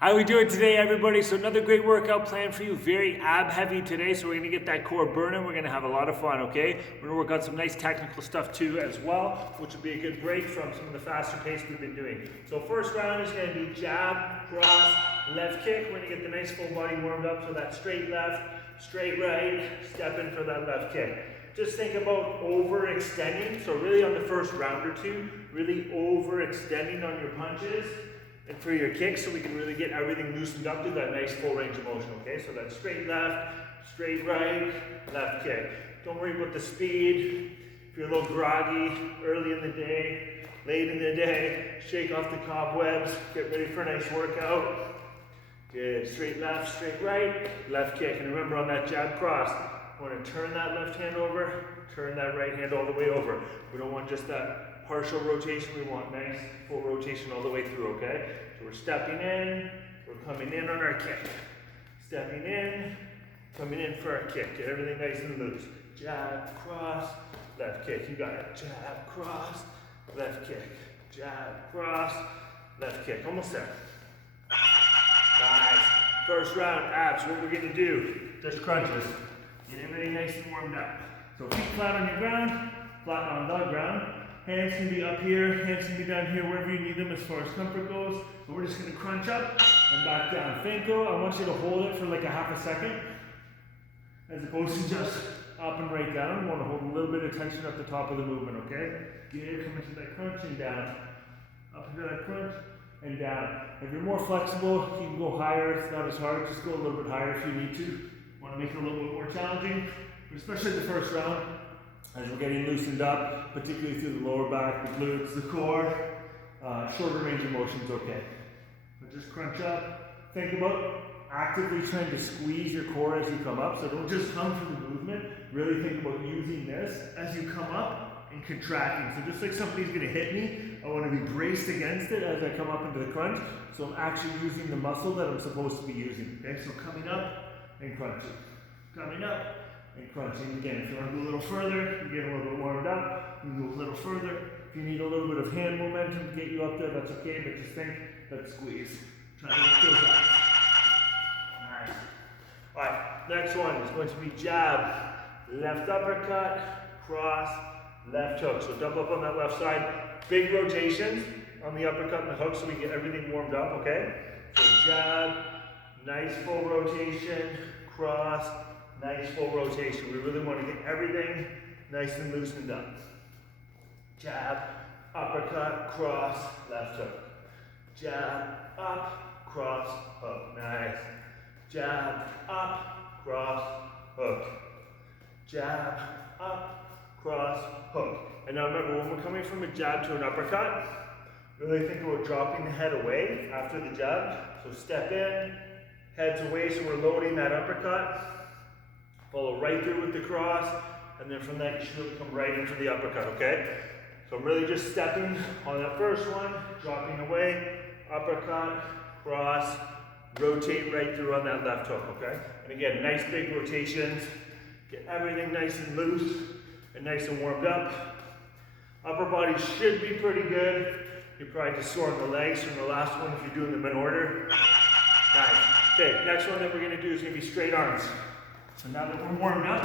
How we doing today, everybody? So another great workout plan for you. Very ab heavy today, so we're gonna get that core burning. We're gonna have a lot of fun, okay? We're gonna work on some nice technical stuff too as well, which will be a good break from some of the faster pace we've been doing. So first round is gonna be jab, cross, left kick. We're gonna get the nice full body warmed up, so that straight left, straight right, step in for that left kick. Just think about overextending. So really on the first round or two, really overextending on your punches and for your kicks, so we can really get everything loosened up to that nice full range of motion, okay? So that straight left, straight right, left kick. Don't worry about the speed. If you're a little groggy early in the day, late in the day, shake off the cobwebs, get ready for a nice workout. Good, straight left, straight right, left kick. And remember on that jab cross, we want to turn that left hand over, turn that right hand all the way over. We don't want just that partial rotation, we want nice full rotation all the way through, okay? So we're stepping in, we're coming in on our kick. Stepping in, coming in for our kick. Get everything nice and loose. Jab, cross, left kick. You got it. Jab, cross, left kick. Jab, cross, left kick. Almost there. Nice. First round, abs. What we're gonna do, just crunches. Get everything nice and warmed up. So feet flat on your ground, flat on the ground. Hands can be up here, hands can be down here, wherever you need them as far as comfort goes. So we're just gonna crunch up and back down. Finko, I want you to hold it for like a half a second, as opposed to just up and right down. You wanna hold a little bit of tension at the top of the movement, okay? Good, come into that crunch and down. Up into that crunch and down. If you're more flexible, you can go higher. It's not as hard, just go a little bit higher if you need to. Wanna make it a little bit more challenging, but especially the first round, as we're getting loosened up, particularly through the lower back, the glutes, the core, shorter range of motion's okay. But just crunch up. Think about actively trying to squeeze your core as you come up. So don't just come from the movement. Really think about using this as you come up and contracting. So just like somebody's gonna hit me, I wanna be braced against it as I come up into the crunch. So I'm actually using the muscle that I'm supposed to be using. Okay, so coming up and crunching. Coming up and crunching. Again, if you want to go a little further, you get a little bit warmed up, you can go a little further. If you need a little bit of hand momentum to get you up there, that's okay, but just think that squeeze. Try to lift those abs. Nice. All right, next one is going to be jab, left uppercut, cross, left hook. So double up on that left side. Big rotations on the uppercut and the hook so we get everything warmed up, okay? So jab, nice full rotation, cross, nice full rotation. We really want to get everything nice and loosened up. Jab, uppercut, cross, left hook. Jab, up, cross, hook. Nice. Jab, up, cross, hook. Jab, up, cross, hook. And now remember, when we're coming from a jab to an uppercut, really think about dropping the head away after the jab. So step in, heads away, so we're loading that uppercut. Follow right through with the cross, and then from that you should come right into the uppercut, okay? So I'm really just stepping on that first one, dropping away, uppercut, cross, rotate right through on that left hook, okay? And again, nice big rotations, get everything nice and loose and nice and warmed up. Upper body should be pretty good. You're probably just sore on the legs from the last one if you're doing them in order. Nice. Okay, next one that we're gonna do is gonna be straight arms. So now that we're warmed up,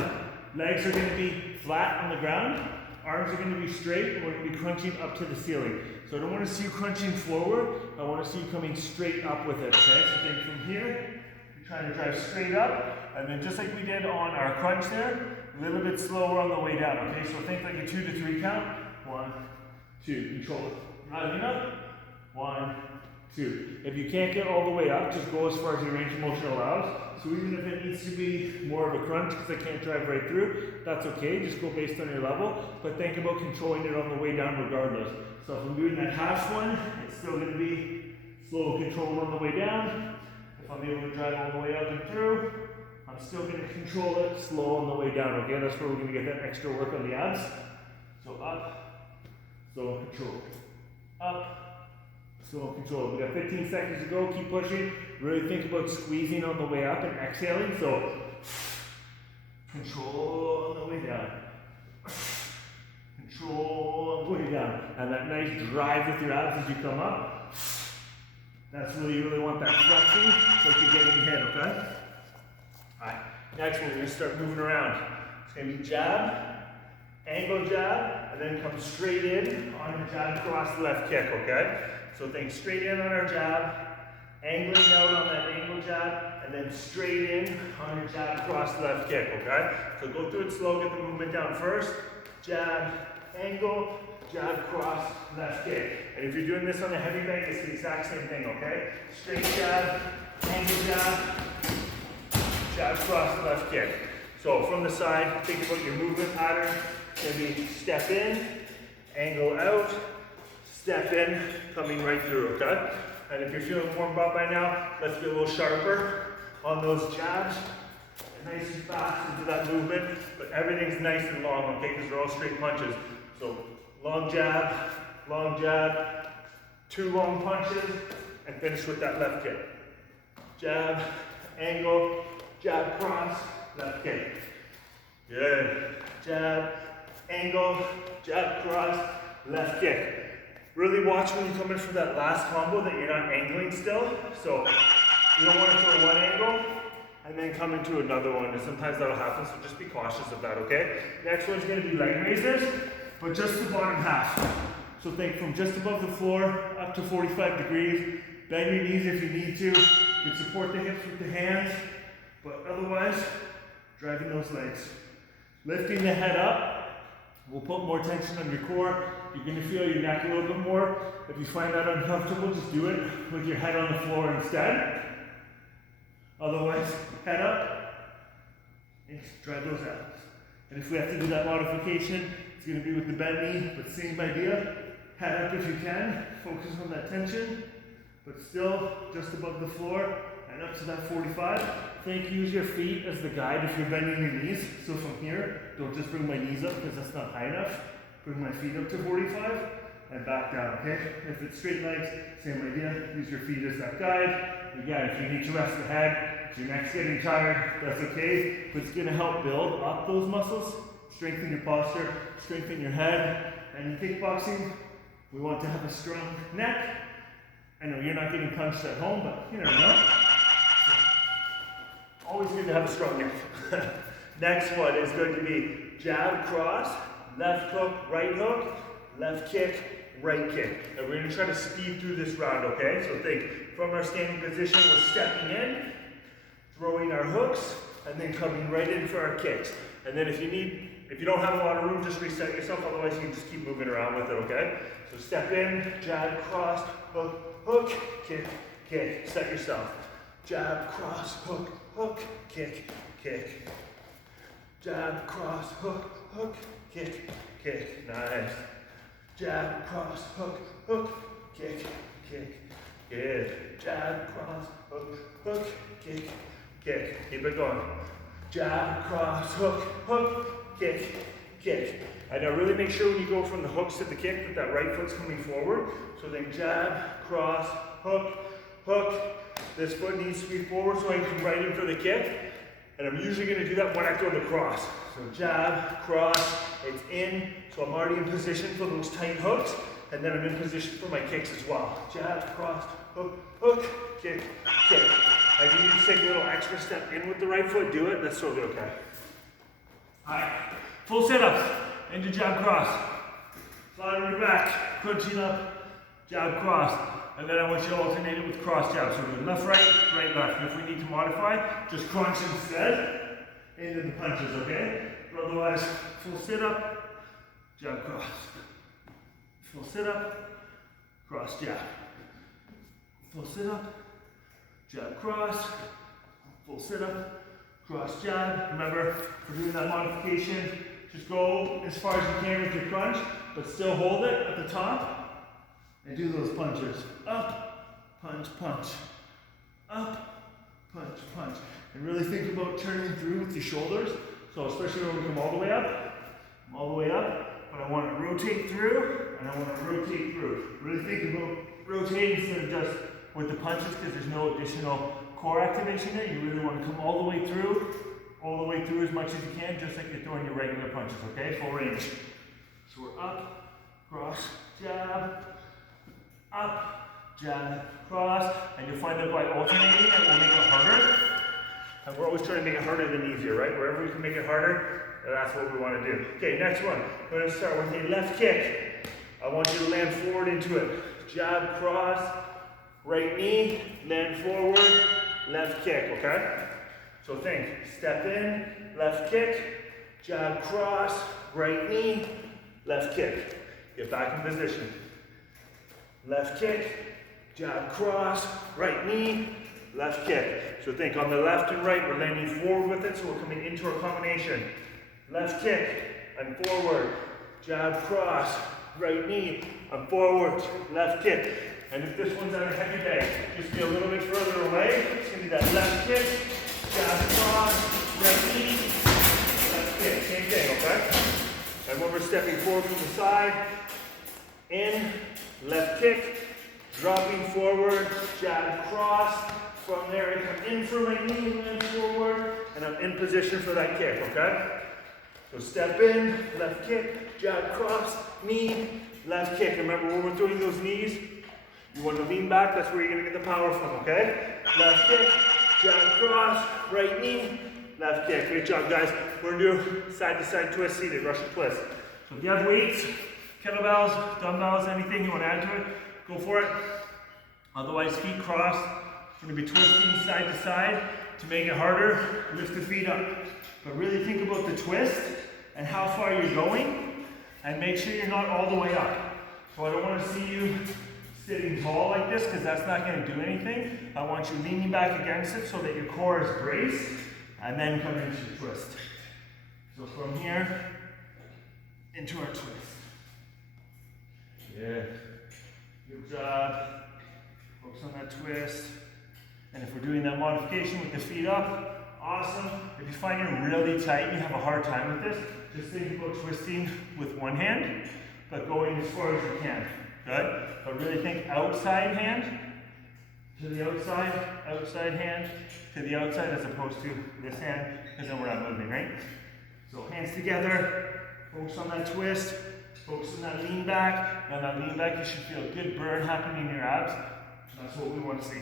legs are going to be flat on the ground, arms are going to be straight, and we're going to be crunching up to the ceiling. So I don't want to see you crunching forward, I want to see you coming straight up with it, okay? So think from here, you're trying to drive straight up, and then just like we did on our crunch there, a little bit slower on the way down, okay? So think like a 2 to 3 count. 1, 2, control it. Rising up, 1, 2. If you can't get all the way up, just go as far as your range of motion allows. So even if it needs to be more of a crunch because I can't drive right through, that's okay, just go based on your level, but think about controlling it on the way down regardless. So if I'm doing that half one, it's still going to be slow control on the way down. If I'm able to drive all the way up and through, I'm still going to control it slow on the way down, okay? That's where we're going to get that extra work on the abs. So up, slow control, up, slow control. We got 15 seconds to go, keep pushing. Really think about squeezing on the way up and exhaling. So control on the way down. Control on the way down. And that nice drive with your abs as you come up. That's where you really want that flexing, like you're getting hit, okay? Alright, next one, we're gonna start moving around. It's gonna be jab, angle jab, and then come straight in on your jab cross left kick, okay? So think straight in on our jab, angling out on that angle jab, and then straight in on your jab cross left kick, okay? So go through it slow, get the movement down first. Jab, angle, jab cross left kick. And if you're doing this on the heavy bag, it's the exact same thing, okay? Straight jab, angle jab, jab cross left kick. So from the side, think about your movement pattern. It's gonna be step in, angle out, step in, coming right through, okay? And if you're feeling warmed up by now, let's get a little sharper on those jabs. And nice and fast into that movement, but everything's nice and long, okay? Because they're all straight punches. So long jab, 2 long punches, and finish with that left kick. Jab, angle, jab cross, left kick. Good. Jab, angle, jab cross, left kick. Really watch when you come in for that last combo that you're not angling still. So you don't want to throw one angle and then come into another one. And sometimes that'll happen, so just be cautious of that, okay? Next one's gonna be leg raisers, but just the bottom half. So think from just above the floor up to 45 degrees. Bend your knees if you need to. You can support the hips with the hands, but otherwise, driving those legs. Lifting the head up will put more tension on your core. You're gonna feel your neck a little bit more. If you find that uncomfortable, just do it with your head on the floor instead. Otherwise, head up and drive those abs. And if we have to do that modification, it's gonna be with the bent knee, but same idea. Head up if you can, focus on that tension, but still just above the floor and up to that 45. Use your feet as the guide if you're bending your knees. So from here, don't just bring my knees up because that's not high enough. Bring my feet up to 45 and back down, okay? If it's straight legs, same idea. Use your feet as that guide. Again, if you need to rest the head, if your neck's getting tired, that's okay. But it's gonna help build up those muscles, strengthen your posture, strengthen your head. And in kickboxing, we want to have a strong neck. I know you're not getting punched at home, but you never know. Always good to have a strong neck. Next one is going to be jab cross, left hook, left kick, right kick. And we're going to try to speed through this round, okay? So think, from our standing position, we're stepping in, throwing our hooks, and then coming right in for our kicks. And then if you don't have a lot of room, just reset yourself, otherwise you can just keep moving around with it, okay? So step in, jab, cross, hook, kick, kick. Set yourself. Jab, cross, hook, kick, kick. Jab, cross, hook, kick, kick. Nice. Jab, cross, hook, kick, kick. Good. Jab, cross, hook, kick, kick. Keep it going. Jab, cross, hook, kick, kick. And now really make sure when you go from the hooks to the kick that right foot's coming forward. So then jab, cross, hook. This foot needs to be forward so I can come right in for the kick. And I'm usually going to do that when I throw the cross. So jab, cross, it's in. So I'm already in position for those tight hooks. And then I'm in position for my kicks as well. Jab, cross, hook, kick, kick. And if you need to take a little extra step in with the right foot, do it. That's totally okay. Alright, full sit-ups. Into jab, cross. Flat on your back, crunching up, jab, cross. And then I want you to alternate it with cross jabs. So we're doing left, right, left. And if we need to modify, just crunch instead into the punches, okay? But otherwise, full sit-up, jab, cross. Full sit-up, cross, jab. Full sit-up, jab, cross. Full sit-up, cross, jab. Remember, for doing that modification, just go as far as you can with your crunch, but still hold it at the top. And do those punches. Up, punch, punch. Up, punch, punch. And really think about turning through with your shoulders. So especially when we come all the way up, but I want to rotate through, and I want to rotate through. Really think about rotating instead of just with the punches, because there's no additional core activation there. You really want to come all the way through as much as you can, just like you're throwing your regular punches, okay? Full range. So we're up, cross, jab, up, jab, cross, and you'll find that by alternating it will make it harder. And we're always trying to make it harder than easier, right? Wherever we can make it harder, that's what we want to do. Okay, next one. We're going to start with a left kick. I want you to land forward into it. Jab, cross, right knee, land forward, left kick, okay? So think, step in, left kick, jab, cross, right knee, left kick. Get back in position. Left kick, jab, cross, right knee, left kick. So think on the left and right, we're landing forward with it, so we're coming into our combination. Left kick, and forward, jab, cross, right knee, and forward, left kick. And if this one's on a heavy day, just be a little bit further away. It's going to be that left kick, jab, cross, right knee, left kick. Same thing, okay? And when we're stepping forward from the side, in, left kick, dropping forward, jab, cross. From there, I come in for my knee, land forward, and I'm in position for that kick, okay? So step in, left kick, jab, cross, knee, left kick. Remember, when we're throwing those knees, you want to lean back, that's where you're going to get the power from, okay? Left kick, jab, cross, right knee, left kick. Great job, guys. We're going to do side-to-side twist seated, Russian twist. So if you have weights, kettlebells, dumbbells, anything you want to add to it, go for it. Otherwise, feet crossed. We're going to be twisting side to side. To make it harder, lift the feet up. But really think about the twist and how far you're going, and make sure you're not all the way up. So I don't want to see you sitting tall like this, because that's not going to do anything. I want you leaning back against it so that your core is braced, and then come into your twist. So from here, into our twist. Yeah. Good job. Focus on that twist. And if we're doing that modification with the feet up, awesome. If you find you're really tight and you have a hard time with this, just think about twisting with one hand, but going as far as you can, good? But really think outside hand to the outside, outside hand to the outside, as opposed to this hand, because then we're not moving, right? So hands together, focus on that twist, focus on that lean back. And that lean back, you should feel a good burn happening in your abs. That's what we want to see.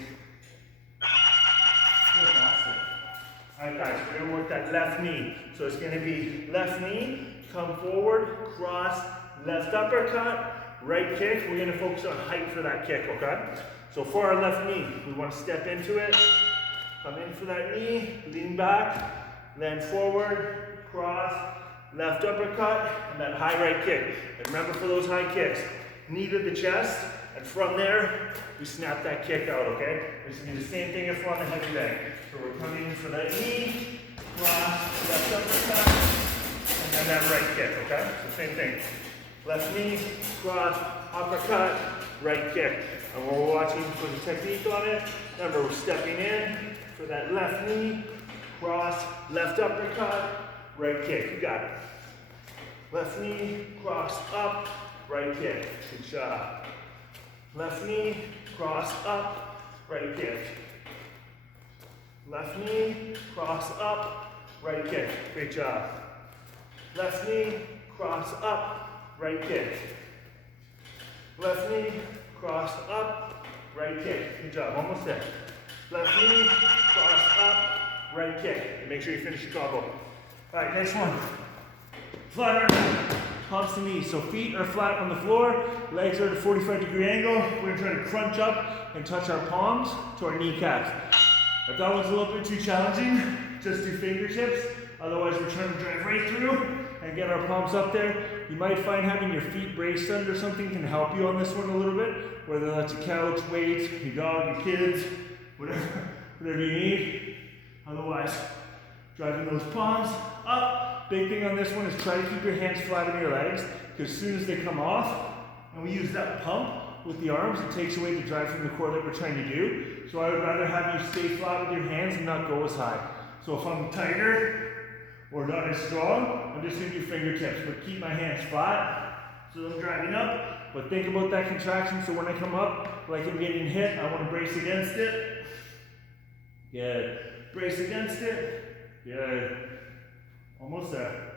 Alright guys, we're going to work that left knee. So it's going to be left knee, come forward, cross, left uppercut, right kick. We're going to focus on height for that kick, okay? So for our left knee, we want to step into it, come in for that knee, lean back, land forward, cross, left uppercut, and that high right kick. And remember, for those high kicks, knee to the chest, and from there, we snap that kick out, okay? It's going to be the same thing if we're on the heavy leg. So we're coming in for that knee, cross, left uppercut, and then that right kick, okay? So same thing. Left knee, cross, uppercut, right kick. And when we're watching for the technique on it, remember we're stepping in for that left knee, cross, left uppercut, right kick. You got it. Left knee, cross up, right kick. Good job. Left knee, cross up, right kick. Left knee, cross up, right kick. Great job. Left knee, cross up, right kick. Left knee, cross up, right kick. Good job. Almost there. Left knee, cross up, right kick. And make sure you finish your combo. All right, next one. Flat arm, palms to knees. So feet are flat on the floor, legs are at a 45-degree angle. We're going to try to crunch up and touch our palms to our kneecaps. If that one's a little bit too challenging, just do fingertips. Otherwise, we're trying to drive right through and get our palms up there. You might find having your feet braced under something can help you on this one a little bit, whether that's a couch, weights, your dog, your kids, whatever you need. Otherwise, driving those palms up. Big thing on this one is try to keep your hands flat on your legs, because as soon as they come off, and we use that pump with the arms, it takes away the drive from the core that we're trying to do. So I would rather have you stay flat with your hands and not go as high. So if I'm tighter or not as strong, I'm just going to do fingertips, but keep my hands flat so I'm driving up. But think about that contraction, so when I come up, like I'm getting hit, I want to brace against it. Good. Brace against it. Good. Almost there.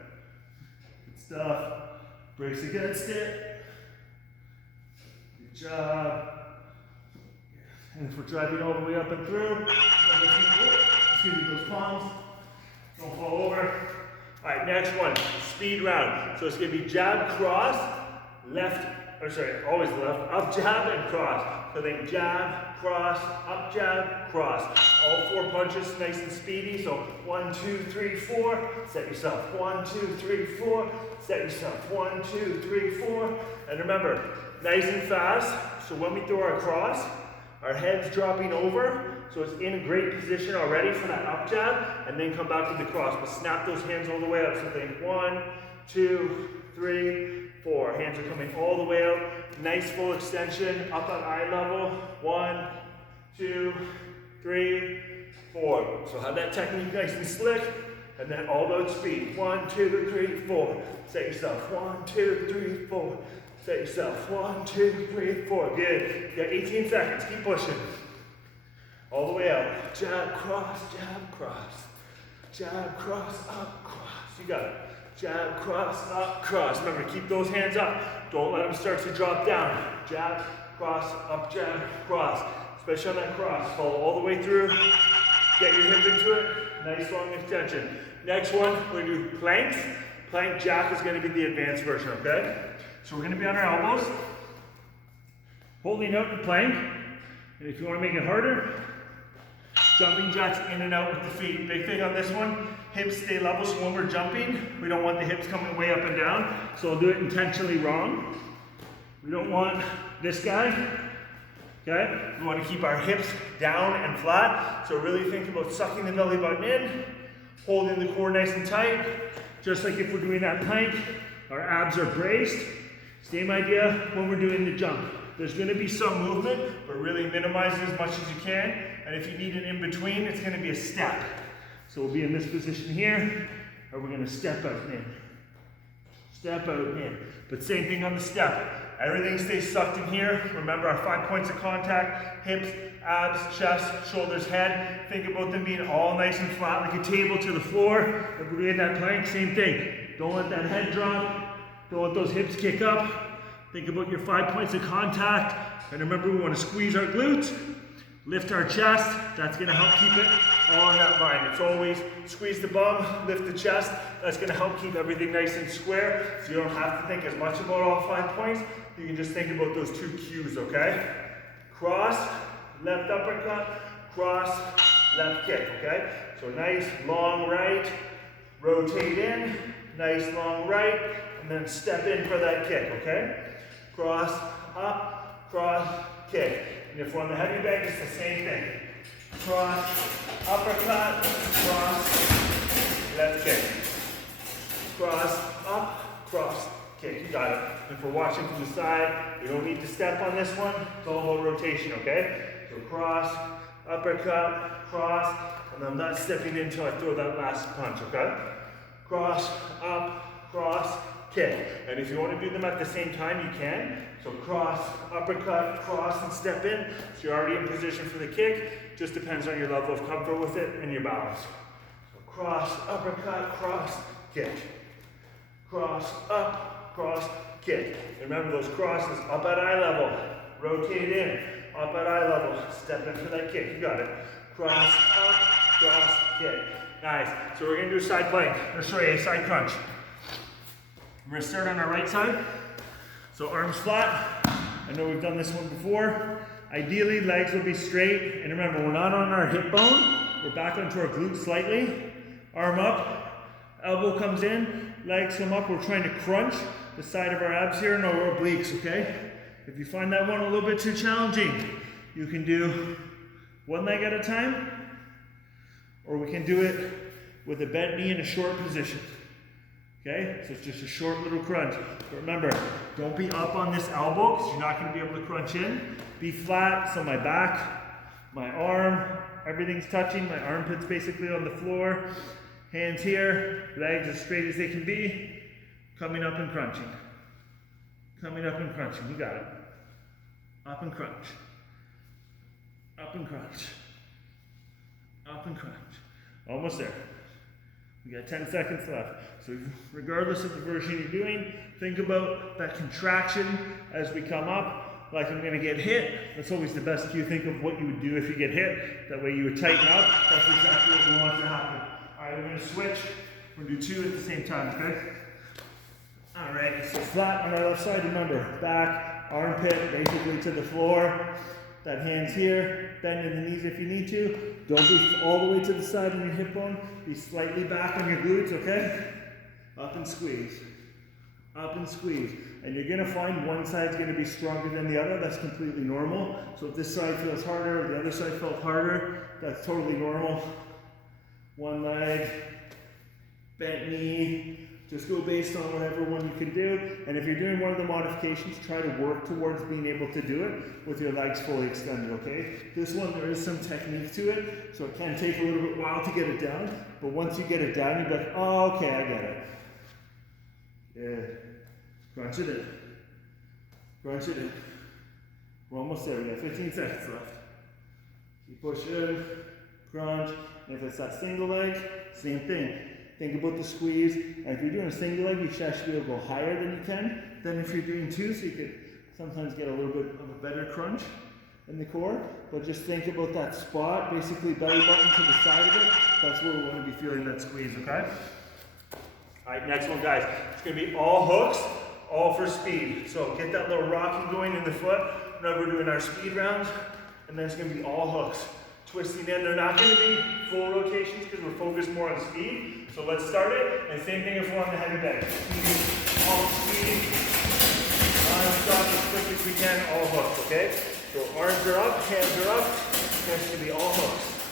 Good stuff. Brace against it. Good job. And if we're driving all the way up and through, excuse me, those palms, don't fall over. All right, next one, speed round. So it's gonna be jab, cross, left, or sorry, always left, up jab and cross. So think jab, cross, up jab, cross. All 4 punches nice and speedy. So 1, 2, 3, 4, set yourself. 1, 2, 3, 4, set yourself. 1, 2, 3, 4. And remember, nice and fast. So when we throw our cross, our head's dropping over. So it's in a great position already for that up jab, and then come back to the cross. But snap those hands all the way up. So think 1, 2, 3, 4. Hands are coming all the way up. Nice full extension, up at eye level. 1, 2, 3, 4. So have that technique nice and slick, and then all about speed. 1, 2, 3, 4. Set yourself. 1, 2, 3, 4. Set yourself. 1, 2, 3, 4. Good. You got 18 seconds. Keep pushing. All the way out. Jab, cross, jab, cross. Jab, cross, up, cross. You got it. Jab, cross, up, cross. Remember, keep those hands up. Don't let them start to drop down. Jab, cross, up, jab, cross. Especially on that cross. Follow all the way through. Get your hip into it. Nice long extension. Next one, we're going to do planks. Plank jack is going to be the advanced version, okay? So we're going to be on our elbows, holding out the plank. And if you want to make it harder, jumping jacks in and out with the feet. Big thing on this one, hips stay level, so when we're jumping, we don't want the hips coming way up and down, so I'll do it intentionally wrong. We don't want this guy, okay? We want to keep our hips down and flat, so really think about sucking the belly button in, holding the core nice and tight, just like if we're doing that plank, our abs are braced. Same idea when we're doing the jump. There's going to be some movement, but really minimize it as much as you can. And if you need an in-between, it's going to be a step. So we'll be in this position here, and we're going to step out and in. Step out and in. But same thing on the step. Everything stays sucked in here. Remember our 5 points of contact, hips, abs, chest, shoulders, head. Think about them being all nice and flat like a table to the floor. If we're doing that plank, same thing. Don't let that head drop. Don't let those hips kick up. Think about your 5 points of contact. And remember, we want to squeeze our glutes, lift our chest. That's going to help keep it all in that line. It's always squeeze the bum, lift the chest. That's going to help keep everything nice and square. So you don't have to think as much about all 5 points. You can just think about those 2 cues, okay? Cross, left uppercut, cross, left kick, okay? So nice long right, rotate in, nice long right, and then step in for that kick, okay? Cross, up, cross, kick. And if we're on the heavy bag, it's the same thing. Cross, uppercut, cross, left kick. Cross, up, cross, kick. You got it. If we're watching from the side, we don't need to step on this one. It's all about rotation, okay? So cross, uppercut, cross, and I'm not stepping in until I throw that last punch, okay? Cross, up, cross, kick. And if you want to do them at the same time, you can. So cross, uppercut, cross, and step in. So you're already in position for the kick. Just depends on your level of comfort with it and your balance. So cross, uppercut, cross, kick. Cross, up, cross, kick. And remember those crosses up at eye level. Rotate in, up at eye level. Step in for that kick. You got it. Cross, up, cross, kick. Nice. So we're going to do a side plank, or sorry, a side crunch. We're going to start on our right side. So arms flat. I know we've done this one before. Ideally, legs will be straight. And remember, we're not on our hip bone. We're back onto our glutes slightly. Arm up. Elbow comes in. Legs come up. We're trying to crunch the side of our abs here and our obliques, okay? If you find that one a little bit too challenging, you can do one leg at a time, or we can do it with a bent knee in a short position. Okay, so it's just a short little crunch. But remember, don't be up on this elbow because you're not going to be able to crunch in. Be flat, so my back, my arm, everything's touching. My armpit's basically on the floor. Hands here, legs as straight as they can be. Coming up and crunching. Coming up and crunching. You got it. Up and crunch. Up and crunch. Up and crunch. Almost there. We got 10 seconds left. So regardless of the version you're doing, think about that contraction as we come up. like I'm gonna get hit. That's always the best cue. Think of what you would do if you get hit. That way you would tighten up. That's exactly what we want to happen. All right, we're gonna switch. We're gonna do two at the same time, okay? All right, so flat on our left side, remember, back, armpit, basically to the floor. That hand's here, bend in the knees if you need to. Don't be all the way to the side on your hip bone. Be slightly back on your glutes, okay? Up and squeeze. Up and squeeze. And you're gonna find one side's gonna be stronger than the other. That's completely normal. So if this side feels harder, or the other side felt harder, that's totally normal. One leg, bent knee. Just go based on whatever one you can do. And if you're doing one of the modifications, try to work towards being able to do it with your legs fully extended, okay? This one, there is some technique to it, so it can take a little bit while to get it down. But once you get it down, you'll be like, oh, okay, I get it. Yeah. Crunch it in. Crunch it in. We're almost there. We got 15 seconds left. Keep pushing. Crunch. And if it's that single leg, same thing. Think about the squeeze. And if you're doing a single leg, you should actually be able to go higher than you can than if you're doing two, so you could sometimes get a little bit of a better crunch in the core. But just think about that spot, basically belly button to the side of it. That's where we want to be feeling that squeeze, okay? All right, next one, guys. It's going to be all hooks, all for speed. So get that little rocking going in the foot. Now we're doing our speed rounds, and then it's going to be all hooks. Twisting in, they're not going to be full rotations because we're focused more on speed. So let's start it, and same thing if we're on the heavy bag. All speed, non-stop as quick as we can, all hooks, okay? So arms are up, hands are up, that's going to be all hooks.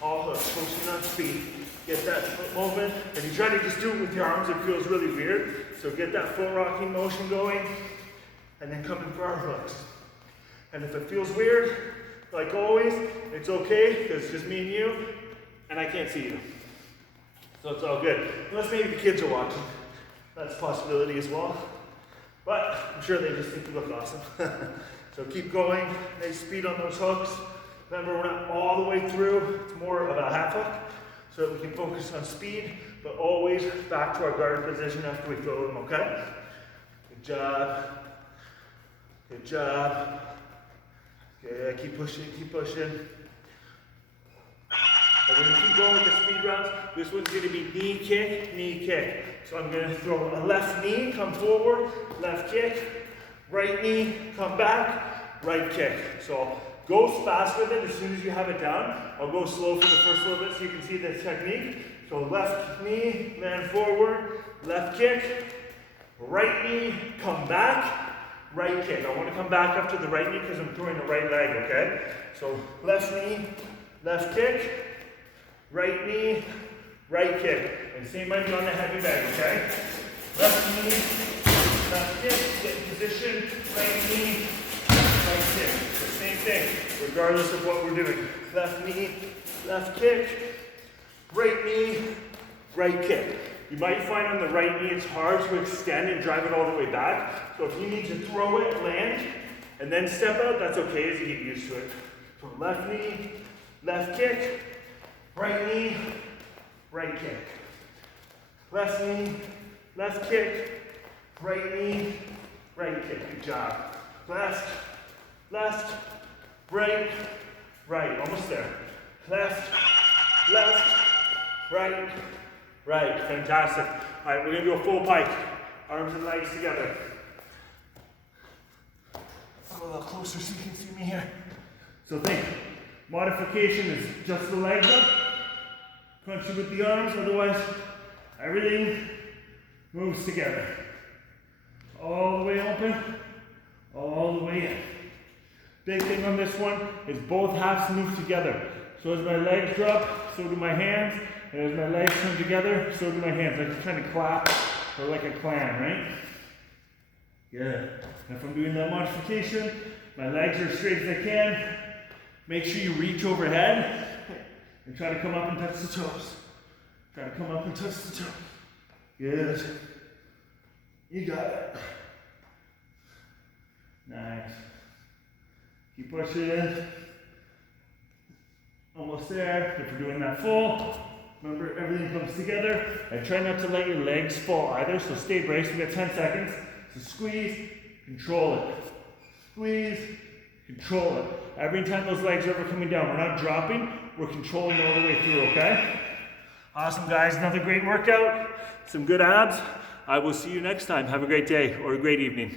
All hooks, focusing on speed. Get that foot movement. If you try to just do it with your arms, it feels really weird. So get that foot rocking motion going, and then come in for our hooks. And if it feels weird, like always, it's okay, because it's just me and you, and I can't see you. So it's all good. Unless maybe the kids are watching. That's a possibility as well. But I'm sure they just think you look awesome. So keep going, nice speed on those hooks. Remember, we're not all the way through. It's more of a half hook, so that we can focus on speed, but always back to our guard position after we throw them, okay? Good job. Good job. Okay, keep pushing, keep pushing. We're going to keep going with the speed rounds. This one's going to be knee kick, knee kick. So I'm going to throw a left knee, come forward, left kick, right knee, come back, right kick. So go fast with it as soon as you have it down. I'll go slow for the first little bit so you can see the technique. So left knee, land forward, left kick, right knee, come back, right kick. I want to come back up to the right knee because I'm throwing the right leg, okay? So left knee, left kick, right knee, right kick. And same might be on the heavy bag, okay? Left knee, left kick, get in position, right knee, right kick. So same thing, regardless of what we're doing. Left knee, left kick, right knee, right kick. You might find on the right knee it's hard to extend and drive it all the way back. So if you need to throw it, land, and then step out, that's okay as you get used to it. So left knee, left kick, right knee, right kick. Left knee, left kick, right knee, right kick. Good job. Left, left, right, right. Almost there. Left, left, right, right. Fantastic. All right, we're going to do a full pike. Arms and legs together. I'll go a little closer so you can see me here. So think, modification is just the legs up. Crunch it with the arms, otherwise everything moves together. All the way open, all the way in. Big thing on this one is both halves move together. So as my legs drop, so do my hands. And as my legs come together, so do my hands. Like kind of clap or like a clan, right? Good. And if I'm doing that modification, my legs are as straight as I can. Make sure you reach overhead and try to come up and touch the toes. Try to come up and touch the toes. Good. You got it. Nice. Keep pushing. Almost there. If you're doing that full, remember everything comes together. And try not to let your legs fall either, so stay braced. We got 10 seconds. So squeeze, control it. squeeze, control it. Every time those legs are ever coming down, we're not dropping, we're controlling all the way through, okay? Awesome, guys, another great workout, some good abs. I will see you next time. Have a great day or a great evening.